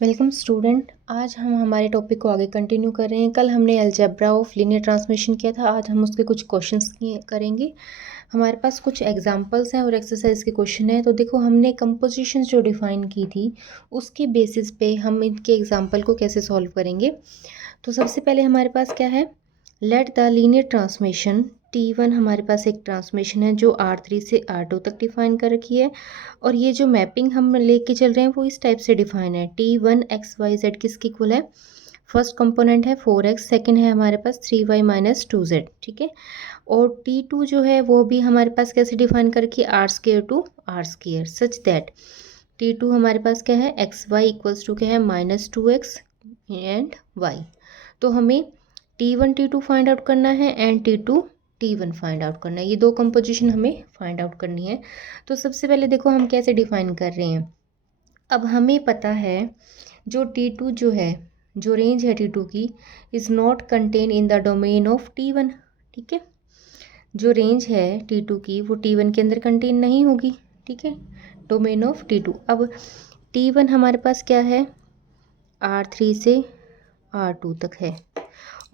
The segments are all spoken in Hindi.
Welcome student. आज हम हमारे टॉपिक को आगे कंटिन्यू कर रहे हैं। कल हमने अलजेब्रा ऑफ लीनियर ट्रांसमिशन किया था, आज हम उसके कुछ क्वेश्चंस करेंगे। हमारे पास कुछ एग्जांपल्स हैं और एक्सरसाइज के क्वेश्चन हैं। तो देखो, हमने कंपोजिशन जो डिफाइन की थी उसके बेसिस पे हम इनके एग्जांपल को कैसे सॉल्व करेंगे। तो सबसे पहले हमारे पास क्या है, let the linear transmission T1 हमारे पास एक ट्रांसमिशन है जो R3 से R2 तक डिफाइन कर रखी है। और ये जो मैपिंग हम लेके चल रहे हैं वो इस टाइप से डिफाइन है। T1 XYZ किसकी इक्वल है, फर्स्ट कंपोनेंट है 4x, सेकंड है हमारे पास 3y माइनस 2z, ठीक है। और T2 जो है वो भी हमारे पास कैसे डिफाइन कर रखी है, R² to R², such that T2 हमारे पास क्या है, XY इक्वल्स टू क्या है, -2x एंड y। तो हमें T1 T2 फाइंड आउट करना है and T2 T1 find out करना है। ये दो कंपोजिशन हमें फाइंड आउट करनी है। तो सबसे पहले देखो हम कैसे डिफाइन कर रहे हैं। अब हमें पता है जो T2 जो है, जो रेंज है T2 की, is not contain in the domain of T1, ठीक है। जो रेंज है T2 की वो T1 के अंदर कंटेन नहीं होगी, ठीक है, डोमेन ऑफ T2। अब T1 हमारे पास क्या है, R3 से R2 तक है।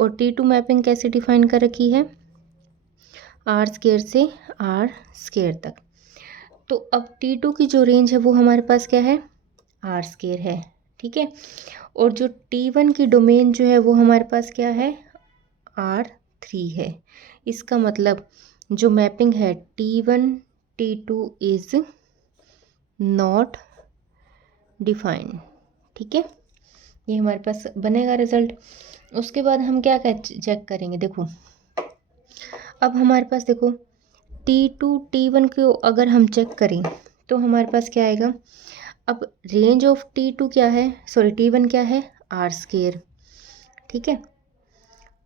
और T2 मैपिंग कैसे डिफाइन कर रखी है, R² से R² तक। तो अब T2 की जो रेंज है वो हमारे पास क्या है, R² है, ठीक है। और जो T1 की डोमेन जो है वो हमारे पास क्या है, R3 है। इसका मतलब जो मैपिंग है T1 T2 is not defined, ठीक है। ये हमारे पास बनेगा रिजल्ट। उसके बाद हम क्या चेक करेंगे, देखो अब हमारे पास देखो T2 T1 को अगर हम चेक करें तो हमारे पास क्या आएगा। अब रेंज ऑफ T2 क्या है, सॉरी T1 क्या है, R², ठीक है।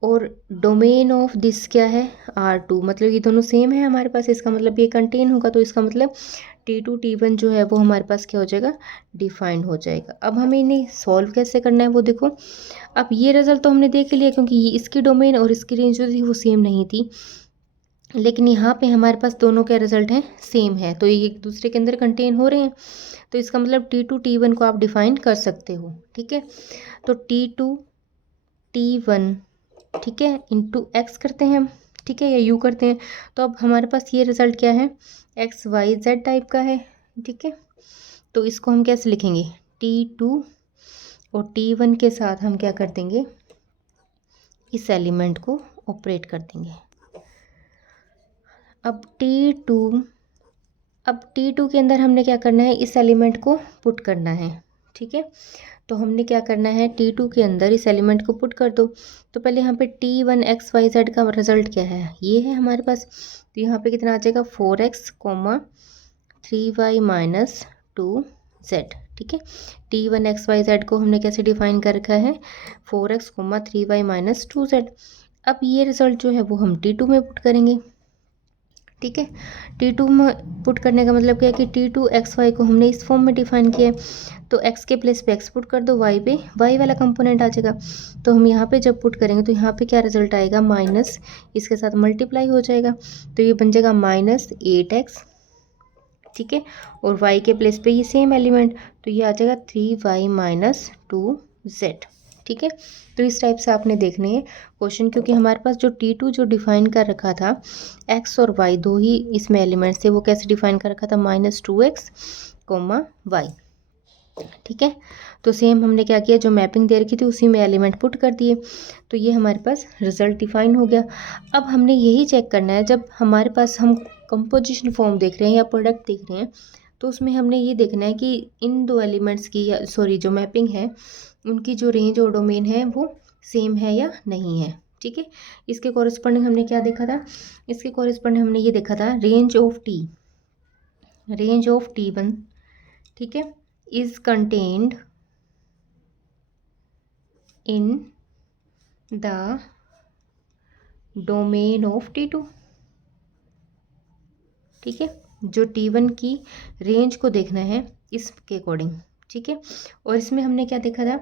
और डोमेन ऑफ दिस क्या है, R2, मतलब ये दोनों सेम है हमारे पास। इसका मतलब ये कंटेन होगा, तो इसका मतलब T2 T1 जो है वो हमारे पास क्या हो जाएगा, डिफाइंड हो जाएगा। अब हमें इन्हें सॉल्व कैसे करना है वो देखो। अब ये रिजल्ट तो हमने देख लिया क्योंकि इसकी डोमेन और इसकी रेंज जो थी वो सेम नहीं थी, लेकिन यहाँ पे हमारे पास दोनों के रिजल्ट हैं सेम है, तो ये एक दूसरे के अंदर कंटेन हो रहे हैं। तो इसका मतलब T2 T1 को आप डिफाइन कर सकते हो, ठीक है। तो T2 T1, ठीक है, इंटू एक्स करते हैं हम, ठीक है, या यू करते हैं। तो अब हमारे पास ये रिजल्ट क्या है, XYZ टाइप का है, ठीक है। तो इसको हम कैसे लिखेंगे, T2 और T1 के साथ हम क्या कर देंगे, इस एलिमेंट को ऑपरेट कर देंगे। अब T2 के अंदर हमने क्या करना है, इस एलिमेंट को पुट करना है, ठीक है। तो हमने क्या करना है, T2 के अंदर इस एलिमेंट को पुट कर दो। तो पहले यहाँ पे T1 XYZ का रिजल्ट क्या है, ये है हमारे पास। तो यहाँ पे कितना आ जाएगा, 4x, 3y माइनस 2z, ठीक है। T1 XYZ को हमने कैसे डिफाइन कर रखा है, 4x, 3y माइनस 2z। अब ये रिजल्ट जो है वो हम T2 में पुट करेंगे, ठीक है। T2 में पुट करने का मतलब क्या है कि T2 XY को हमने इस फॉर्म में डिफाइन किया है। तो x के प्लेस पे x पुट कर दो, y पे y वाला कंपोनेंट आ जाएगा। तो हम यहाँ पे जब पुट करेंगे तो यहाँ पे क्या रिजल्ट आएगा, माइनस, इसके साथ मल्टीप्लाई हो जाएगा। तो ये बन जाएगा -8x, ठीक है। और y के प्लेस पे ये सेम एलिमेंट, तो ये आ जाएगा 3y माइनस 2z, ठीक है। तो इस टाइप से आपने देखने हैं क्वेश्चन, क्योंकि हमारे पास जो T2 जो डिफाइन कर रखा था, x और y दो ही इसमें एलिमेंट्स थे, वो कैसे डिफाइन कर रखा था, -2x, y, ठीक है। तो सेम हमने क्या किया, जो मैपिंग दे रखी थी उसी में एलिमेंट पुट कर दिए। तो ये हमारे पास रिजल्ट डिफाइन हो गया। अब हमने यही चेक करना है, जब हमारे पास हम कंपोजिशन फॉर्म देख रहे हैं या प्रोडक्ट देख रहे हैं, तो उसमें हमने ये देखना है कि इन दो एलिमेंट्स की, या सॉरी जो मैपिंग है उनकी जो रेंज और डोमेन है वो सेम है या नहीं है, ठीक है। इसके कॉरेस्पॉन्डिंग हमने क्या देखा था, इसके कॉरेस्पॉन्डिंग हमने ये देखा था, रेंज ऑफ T1, ठीक है, is contained in the domain of T2, ठीक है। जो T1 की रेंज को देखना है इसके अकॉर्डिंग, ठीक है। और इसमें हमने क्या देखा था,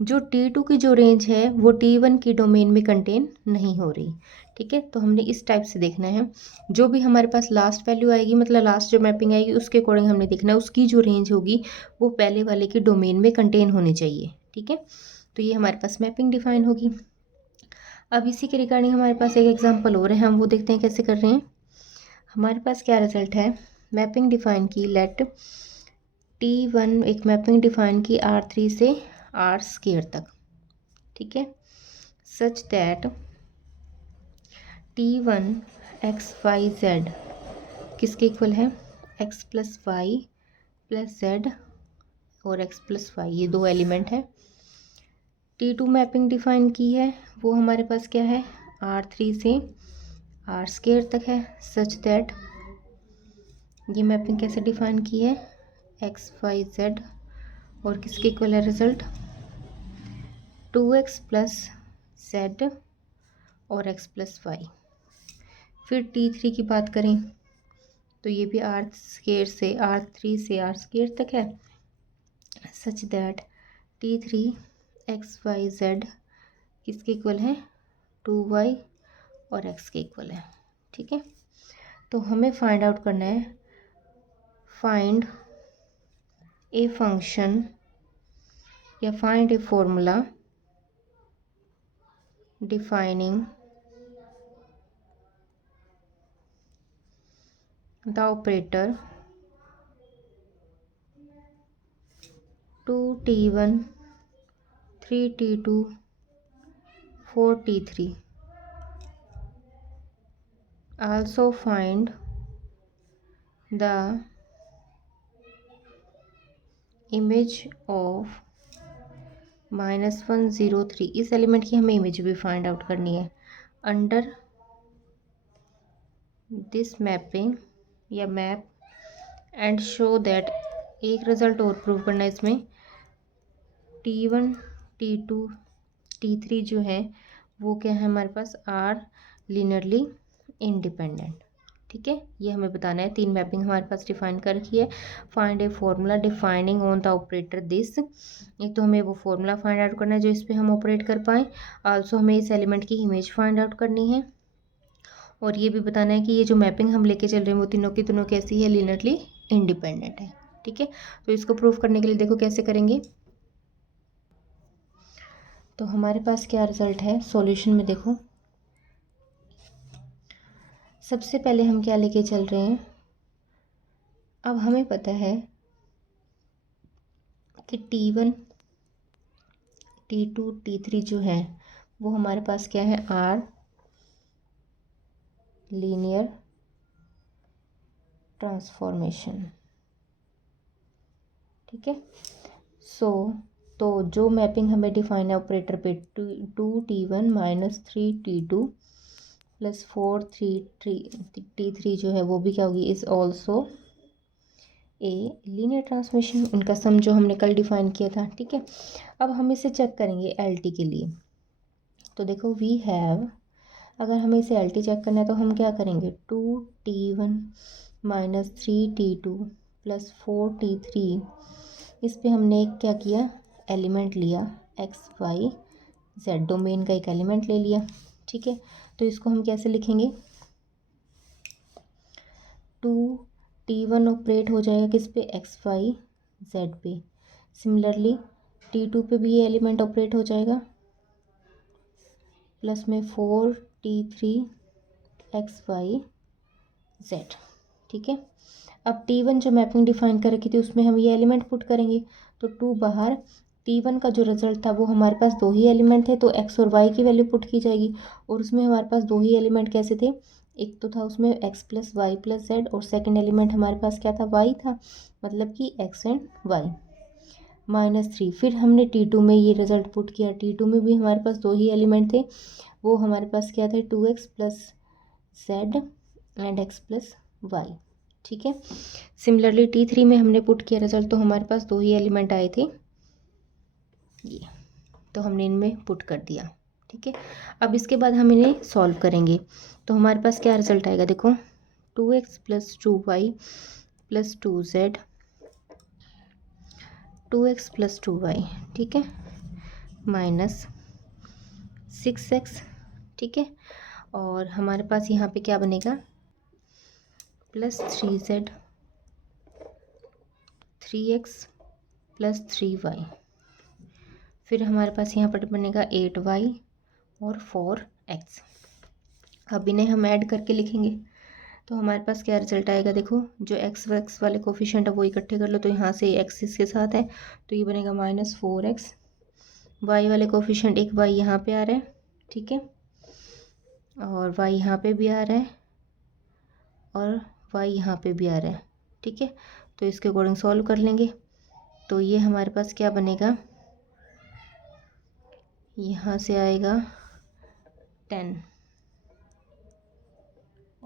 जो T2 की जो रेंज है वो T1 की डोमेन में कंटेन नहीं हो रही। ठीक है, तो हमने इस टाइप से देखना है। जो भी हमारे पास लास्ट वैल्यू आएगी, मतलब लास्ट जो मैपिंग आएगी, उसके अकॉर्डिंग हमने देखना है उसकी जो रेंज होगी वो पहले वाले की डोमेन में कंटेन होनी चाहिए। ठीक है, तो ये हमारे पास मैपिंग डिफाइन होगी। अब इसी के रिगार्डिंग हमारे पास एक एग्जाम्पल और है, हम वो देखते हैं कैसे कर रहे हैं। हमारे पास क्या रिजल्ट है, मैपिंग डिफाइन की लेट T1, एक मैपिंग डिफाइन की R3 से R² तक। ठीक है, सच दैट T1 XYZ किसके इक्वल है, x plus y plus z और x प्लस वाई, ये दो एलिमेंट है। T2 मैपिंग डिफाइन की है, वो हमारे पास क्या है, R3 से R² तक है, सच दैट ये मैपिंग कैसे डिफाइन की है, XYZ और किसके इक्वल है रिजल्ट, 2x प्लस जेड और x प्लस वाई। फिर T3 की बात करें तो ये भी R² से R3 से R² तक है, सच दैट T3 XYZ किसके इक्वल है, 2y और x के इक्वल है। ठीक है, तो हमें फाइंड आउट करना है, फाइंड ए फंक्शन या find a formula defining the operator 2T1 3T2 4T3, also find the image of -103, इस एलिमेंट की हमें इमेज भी फाइंड आउट करनी है, अंडर दिस मैपिंग या मैप एंड शो दैट, एक रिजल्ट और प्रूव करना है इसमें, T1 T2 T3 जो है वो क्या है हमारे पास, आर लीनियरली इंडिपेंडेंट। ठीक है, ये हमें बताना है। तीन मैपिंग हमारे पास डिफाइन कर रखी है। Find a formula defining on the operator this, एक तो हमें वो फॉर्मूला फाइंड आउट करना है जो इस पर हम ऑपरेट कर पाएँ। आल्सो हमें इस एलिमेंट की इमेज फाइंड आउट करनी है और ये भी बताना है कि ये जो मैपिंग हम लेके चल रहे हैं वो तीनों की तीनों कैसी है, लीनियरली इंडिपेंडेंट है। ठीक है, तो इसको प्रूव करने के लिए देखो कैसे करेंगे। तो हमारे पास क्या रिजल्ट है सॉल्यूशन में, देखो सबसे पहले हम क्या लेके चल रहे हैं, अब हमें पता है कि T1 T2 T3 जो है वो हमारे पास क्या है, आर लीनियर ट्रांसफॉर्मेशन। ठीक है, तो जो मैपिंग हमें डिफाइन है ऑपरेटर पे, 2T1 minus 3T2 plus 4T3 जो है वो भी क्या होगी, is also a linear transmission, उनका सम जो हमने कल डिफाइन किया था। ठीक है, अब हम इसे चेक करेंगे LT के लिए। तो देखो वी हैव, अगर हमें इसे LT चेक करना है तो हम क्या करेंगे, 2T1 minus 3T2 plus 4T3, इस पे हमने एक क्या किया, एलिमेंट लिया XYZ, डोमेन का एक एलिमेंट ले लिया। ठीक है, तो इसको हम कैसे लिखेंगे, 2T1 ऑपरेट हो जाएगा किस पे, XYZ पे। सिमिलरली T2 पे भी ये एलिमेंट ऑपरेट हो जाएगा, प्लस में 4T3 XYZ। ठीक है, अब T1 जो मैपिंग डिफाइन कर रखी थी उसमें हम ये एलिमेंट पुट करेंगे, तो 2 बाहर, T1 का जो रिजल्ट था वो हमारे पास दो ही एलिमेंट थे तो x और y की वैल्यू पुट की जाएगी, और उसमें हमारे पास दो ही एलिमेंट कैसे थे, एक तो था उसमें x plus y plus z और सेकेंड एलिमेंट हमारे पास क्या था, y था, मतलब कि x एंड y -3। फिर हमने T2 में ये रिजल्ट पुट किया, T2 में भी हमारे पास दो ही एलिमेंट थे, वो हमारे पास क्या थे, 2x plus z and x plus y. ठीक है, सिमिलरली T3 में हमने पुट किया रिजल्ट, तो हमारे पास दो ही एलिमेंट आए थे, ये तो हमने इनमें पुट कर दिया। ठीक है, अब इसके बाद हम इन्हें सॉल्व करेंगे, तो हमारे पास क्या रिजल्ट आएगा, देखो 2x plus 2y plus 2z, 2x plus 2y। ठीक है, माइनस 6x, ठीक है। और हमारे पास यहाँ पे क्या बनेगा, plus 3z 3x plus 3y। फिर हमारे पास यहाँ पर बनेगा 8y और 4x। अब इन्हें हम ऐड करके लिखेंगे तो हमारे पास क्या रिजल्ट आएगा, देखो जो x वाले कोफिशिएंट है वो इकट्ठे कर लो, तो यहाँ से x इसके साथ है तो ये बनेगा -4x। y वाले कोफिशिएंट एक y यहाँ पे आ रहा है, ठीक है, और y यहाँ पे भी आ रहा है और y यहाँ पे भी आ रहा है, ठीक है। तो इसके अकॉर्डिंग सॉल्व कर लेंगे तो ये हमारे पास क्या बनेगा, यहाँ से आएगा 10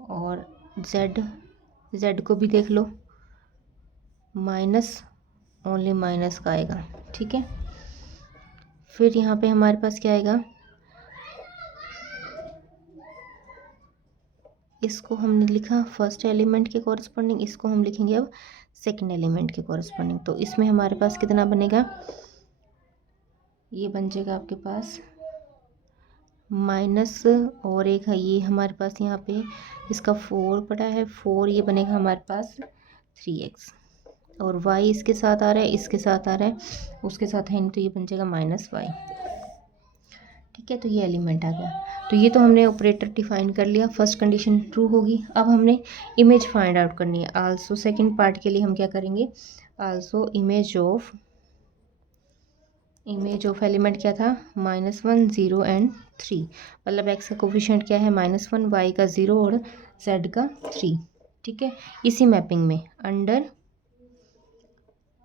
और z को भी देख लो, ओनली माइनस का आएगा, ठीक है। फिर यहाँ पे हमारे पास क्या आएगा, इसको हमने लिखा फर्स्ट एलिमेंट के कॉरस्पॉन्डिंग, इसको हम लिखेंगे अब सेकंड एलिमेंट के कॉरस्पॉन्डिंग। तो इसमें हमारे पास कितना बनेगा, ये बन जाएगा आपके पास माइनस और एक है ये हमारे पास यहाँ पे इसका 4 पड़ा है, 4 ये बनेगा हमारे पास 3x और y इसके साथ आ रहा है, इसके साथ आ रहा है, उसके साथ है नहीं तो ये बन जाएगा -y, ठीक है। तो ये एलिमेंट आ गया। तो ये तो हमने ऑपरेटर डिफाइन कर लिया, फर्स्ट कंडीशन ट्रू होगी। अब हमने इमेज फाइंड आउट करनी है। आल्सो सेकंड पार्ट के लिए हम क्या करेंगे, आल्सो इमेज ऑफ एलिमेंट क्या था, -1 0 एंड 3, मतलब x का कोफिशिएंट क्या है -1, y का 0 और z का 3, ठीक है। इसी मैपिंग में अंडर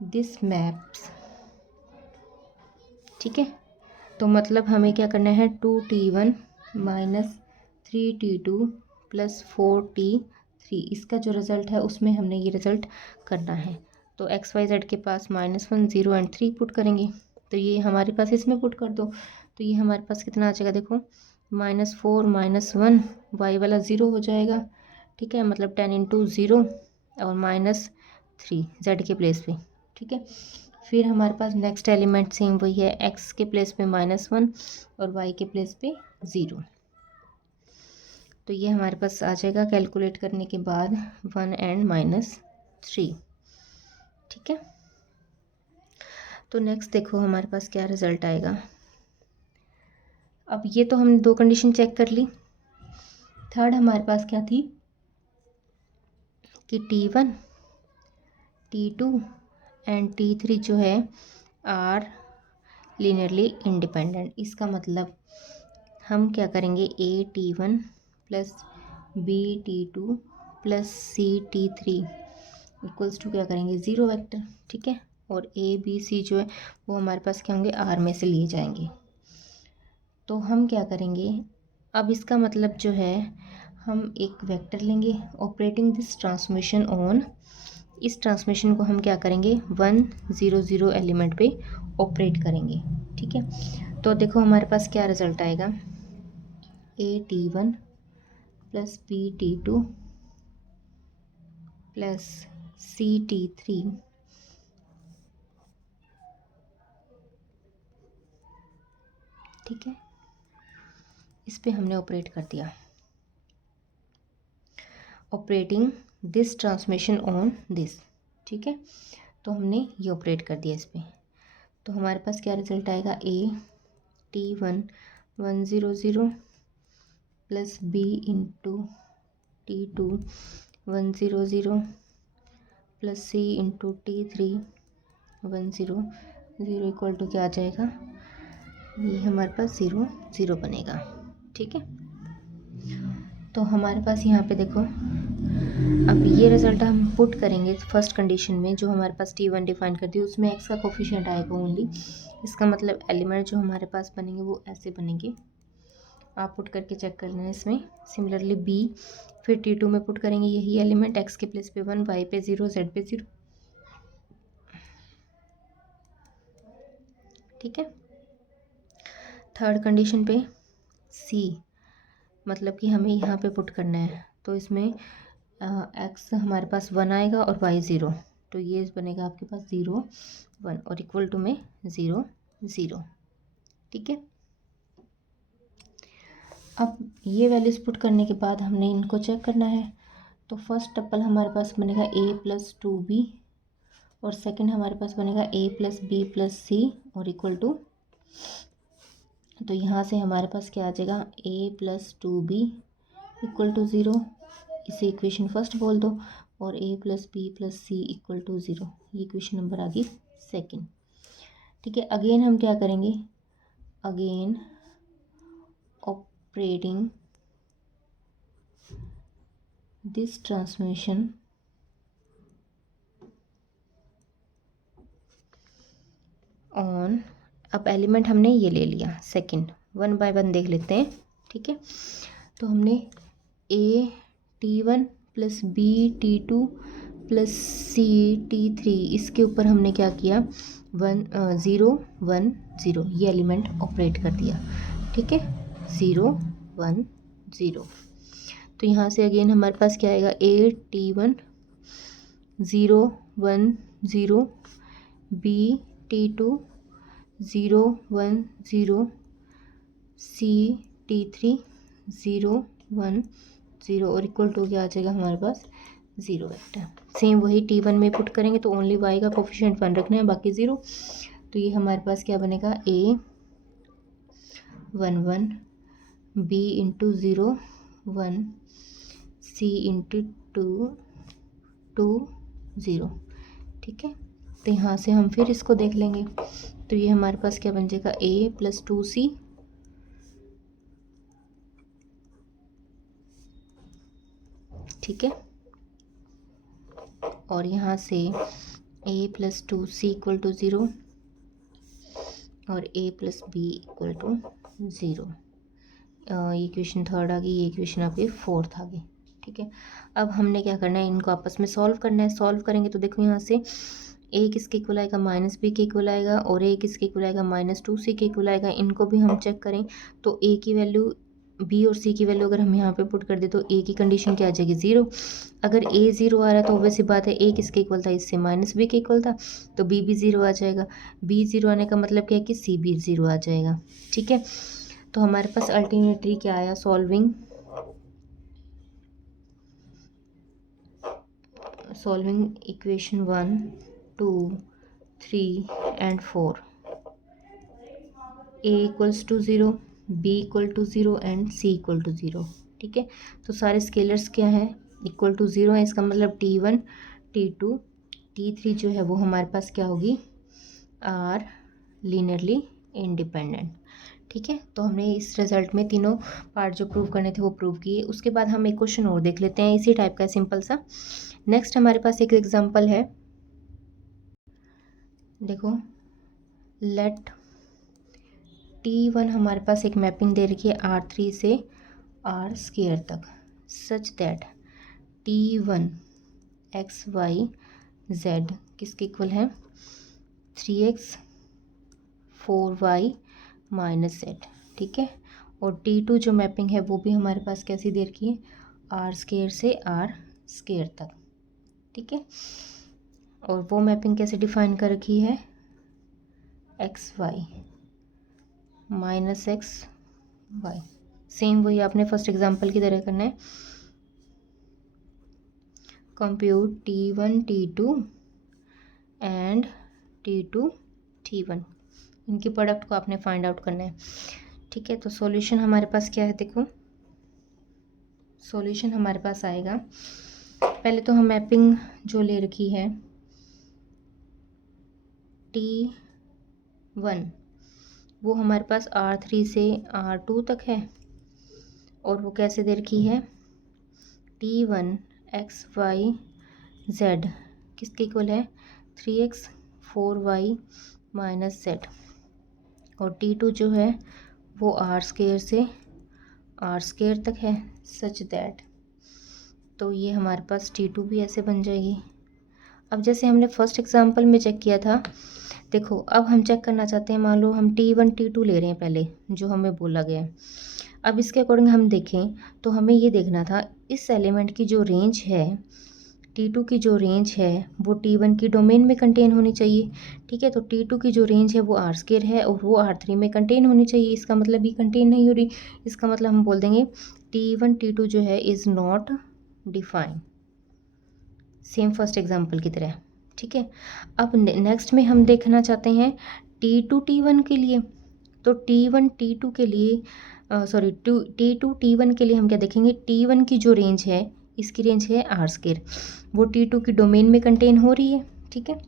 दिस मैप्स, ठीक है। तो मतलब हमें क्या करना है, 2t1 - 3t2 + 4t3, इसका जो रिज़ल्ट है उसमें हमने ये रिज़ल्ट करना है। तो x y z के पास -1 0 एंड 3 पुट करेंगे तो ये हमारे पास इसमें पुट कर दो तो ये हमारे पास कितना आ जाएगा, देखो -4 -1 y वाला 0 हो जाएगा, ठीक है, मतलब 10 × 0 और -3 z के प्लेस पे, ठीक है। फिर हमारे पास नेक्स्ट एलिमेंट सेम वही है, x के प्लेस पे -1 और y के प्लेस पे 0। तो ये हमारे पास आ जाएगा कैलकुलेट करने के बाद 1 एंड -3, ठीक है। तो नेक्स्ट देखो हमारे पास क्या रिज़ल्ट आएगा। अब ये तो हमने दो कंडीशन चेक कर ली। थर्ड हमारे पास क्या थी कि t1 t2 एंड t3 जो है आर लीनियरली इंडिपेंडेंट। इसका मतलब हम क्या करेंगे, a t1 + b t2 + c t3 equals to क्या करेंगे, 0 वेक्टर, ठीक है। और a b c जो है वो हमारे पास क्या होंगे, आर में से लिए जाएंगे। तो हम क्या करेंगे, अब इसका मतलब जो है हम एक वेक्टर लेंगे ऑपरेटिंग दिस ट्रांसमिशन ऑन, इस ट्रांसमिशन को हम क्या करेंगे 1 0 0 एलिमेंट पे ऑपरेट करेंगे, ठीक है। तो देखो हमारे पास क्या रिज़ल्ट आएगा, a t1 + b t2 + c t3 ठीक है, इस पे हमने ऑपरेट कर दिया, operating this transmission on this, ठीक है। तो हमने ये ऑपरेट कर दिया इस पर। तो हमारे पास क्या रिजल्ट आएगा, a t1 1 0 0 + b × t2 1 0 0 + c × t3 1 0 0 equal to क्या आ जाएगा, ये हमारे पास 0 0 बनेगा, ठीक है। तो हमारे पास यहाँ पे देखो अब ये रिज़ल्ट हम पुट करेंगे फर्स्ट कंडीशन में, जो हमारे पास t1 डिफाइन कर दी उसमें x का कोफिशिएंट आएगा ओनली। इसका मतलब एलिमेंट जो हमारे पास बनेंगे वो ऐसे बनेंगे, आप पुट करके चेक कर लेना इसमें। सिमिलरली b फिर t2 में पुट करेंगे यही एलिमेंट, x के प्लेस पे 1, y पे 0, z पे 0, ठीक है। थर्ड कंडीशन पे c, मतलब कि हमें यहाँ पे पुट करना है, तो इसमें x हमारे पास 1 आएगा और y 0, तो ये बनेगा आपके पास 0 1 और इक्वल टू में 0 0, ठीक है। अब ये वैल्यूज़ पुट करने के बाद हमने इनको चेक करना है। तो फर्स्ट टप्पल हमारे पास बनेगा a+2b और सेकंड हमारे पास बनेगा a+b+c और इक्वल टू, तो यहाँ से हमारे पास क्या आ जाएगा a+2b इक्वल टू 0, इसे इक्वेशन फर्स्ट बोल दो, और a+b+c इक्वल टू 0, ये इक्वेशन नंबर आ गई सेकेंड। ठीक है, अगेन हम क्या करेंगे, again operating this transmission on, अब एलिमेंट हमने ये ले लिया सेकंड, वन बाय वन देख लेते हैं। ठीक है, तो हमने a_t1 + b_t2 + c_t3, इसके ऊपर हमने क्या किया 0 1 0, ये एलिमेंट ऑपरेट कर दिया। ठीक है, 0 1 0, तो यहाँ से अगेन हमारे पास क्या आएगा a_t1 0 1 0, b_t2 0 1 0, c_t3 0 1 0 और इक्वल टू क्या आ जाएगा हमारे पास 0 वेक्टर। सेम वही t1 में पुट करेंगे तो ओनली y का कोफिशिएंट 1 रखना है, बाकी 0। तो ये हमारे पास क्या बनेगा a 1 1, b into 0 1, c into 2 2 0। ठीक है, तो यहाँ से हम फिर इसको देख लेंगे। तो ये हमारे पास क्या बन जाएगा a+2c ठीक है, और यहाँ से a+2c इक्वल टू 0 और a+b इक्वल टू 0, ये इक्वेशन थर्ड आ गई, ये इक्वेशन आपकी फोर्थ आ गई। ठीक है, अब हमने क्या करना है, इनको आपस में सॉल्व करना है। सॉल्व करेंगे तो देखो यहाँ से a किसके इक्वल आएगा -b के इक्वल आएगा, और a किसके इक्वल आएगा -2c के इक्वल आएगा। इनको भी हम चेक करें तो a की वैल्यू, b और c की वैल्यू अगर हम यहाँ पे पुट कर दे तो a की कंडीशन क्या आ जाएगी 0। अगर a 0 आ रहा है तो ऑब्वियस सी बात है a किसके इक्वल था, इससे -b के इक्वल था, तो b भी 0 आ जाएगा। b 0 आने का मतलब क्या है कि c भी 0 आ जाएगा। ठीक है, तो हमारे पास अल्टरनेटरी क्या आया, solving equation 1 2 3 and 4, a equals to 0, b equal to 0 and c equal to 0। ठीक है, तो सारे स्केलर्स क्या है, इक्वल टू 0 है, इसका मतलब t1 t2 t3 जो है वो हमारे पास क्या होगी, आर लीनियरली इंडिपेंडेंट। ठीक है, तो हमने इस रिजल्ट में तीनों पार्ट जो प्रूव करने थे वो प्रूव किए। उसके बाद हम एक क्वेश्चन और देख लेते हैं, इसी टाइप का सिंपल सा। नेक्स्ट हमारे पास एक एग्जांपल है, देखो लेट t1 हमारे पास एक मैपिंग दे रखी है R3 से R² तक, सच that t1 x y z किसके इक्वल है 3x 4y -z। ठीक है, और t2 जो मैपिंग है वो भी हमारे पास कैसी दे रखी है R² से R² तक। ठीक है, और वो मैपिंग कैसे डिफाइन कर रखी है x y -x y। Same वही आपने फर्स्ट एग्जांपल की तरह करना है, compute t1 t2 and t2 t1, इनकी प्रोडक्ट को आपने फाइंड आउट करना है। ठीक है, तो सॉल्यूशन हमारे पास क्या है, देखो सॉल्यूशन हमारे पास आएगा, पहले तो हम मैपिंग जो ले रखी है t1 वो हमारे पास R3 से R2 तक है, और वो कैसे दे रखी है t1 x y z किसके इक्वल है 3x 4y -z, और t2 जो है वो R² से R² तक है, सच दैट, तो ये हमारे पास t2 भी ऐसे बन जाएगी। अब जैसे हमने फर्स्ट एग्जांपल में चेक किया था, देखो अब हम चेक करना चाहते हैं, मान लो हम t1 t2 ले रहे हैं पहले जो हमें बोला गया है। अब इसके अकॉर्डिंग हम देखें तो हमें ये देखना था इस एलिमेंट की जो रेंज है T2 की जो रेंज है वो T1 की डोमेन में कंटेन होनी चाहिए, ठीक है। तो T2 की जो रेंज है वो R² है और वो R3 में कंटेन होनी चाहिए। इसका मतलब ये कंटेन नहीं हो रही, इसका मतलब हम बोल देंगे T1 T2 जो है is not defined, same first example की तरह, ठीक है। अब नेक्स्ट में हम देखना चाहते हैं T2 T1 के लिए। तो T1 T2 के लिए T2 T1 के लिए हम क्या देखेंगे, T1 की जो रेंज है इसकी रेंज है R², वो T2 की डोमेन में कंटेन हो रही है, ठीक है।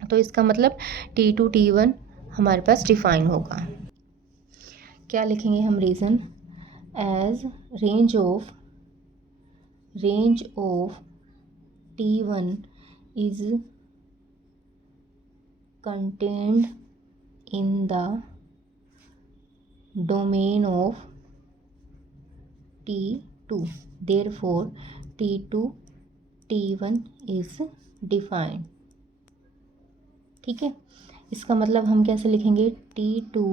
तो इसका मतलब T2 T1 हमारे पास डिफाइन होगा। क्या लिखेंगे हम, reason as range of T1 is contained in the domain of T2, therefore T2 T1 is defined, ठीक है। इसका मतलब हम कैसे लिखेंगे, T2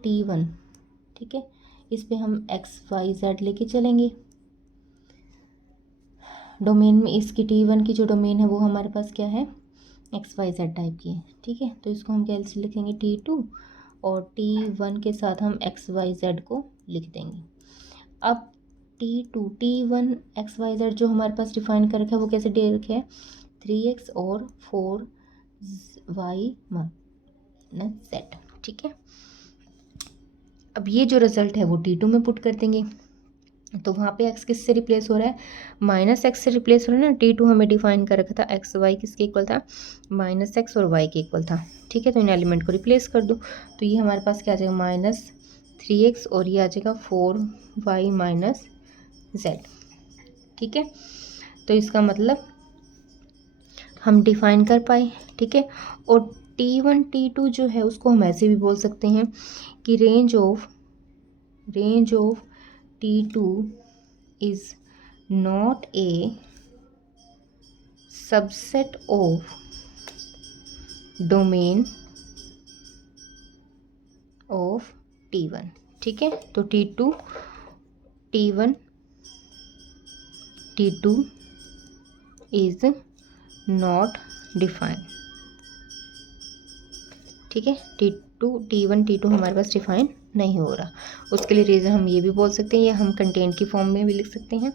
T1, ठीक है। इस पे हम XYZ लेके चलेंगे। डोमेन में इसकी T1 की जो डोमेन है वो हमारे पास क्या है, XYZ टाइप की है, ठीक है। तो इसको हम कैसे लिखेंगे, T2 और T1 के साथ हम XYZ को लिख देंगे। अब T2 T1 XYZ जो हमारे पास डिफाइन कर रखा है वो कैसे दे रखा है, 3x और 4y - z, ठीक है। अब ये जो रिजल्ट है वो T2 में पुट कर देंगे। तो वहाँ पे x किससे रिप्लेस हो रहा है, -x से रिप्लेस हो रहा है ना। T2 हमें डिफाइन कर रखा था x y किसके इक्वल था, -x और y के इक्वल था, ठीक है। तो इन एलिमेंट को रिप्लेस कर दो, तो ये हमारे पास क्या आ जाएगा, -3x और ये आ जाएगा 4y - z, ठीक है। तो इसका मतलब हम डिफाइन कर पाए, ठीक है। और T1 T2 जो है उसको हम ऐसे भी बोल सकते हैं कि range of T2 is not a subset of domain of T1, ठीक है। तो T2 T1 T2 is not defined, ठीक है। T1 T2 हमारे पास डिफाइन नहीं हो रहा। उसके लिए रीज़न हम ये भी बोल सकते हैं या हम कंटेंट की फॉर्म में भी लिख सकते हैं।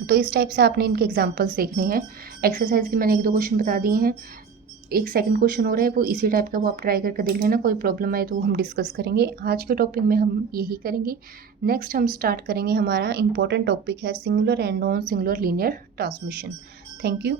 तो इस टाइप से आपने इनके एग्जांपल्स देखने हैं। एक्सरसाइज के मैंने 1-2 क्वेश्चन बता दिए हैं। एक सेकंड क्वेश्चन हो रहा है वो इसी टाइप का, वो आप ट्राई करके देख लेना। कोई प्रॉब्लम आए तो वो हम डिस्कस करेंगे। आज के टॉपिक में हम यही करेंगे। नेक्स्ट हम स्टार्ट करेंगे, हमारा इंपॉर्टेंट टॉपिक है singular and non singular linear transmission. Thank you.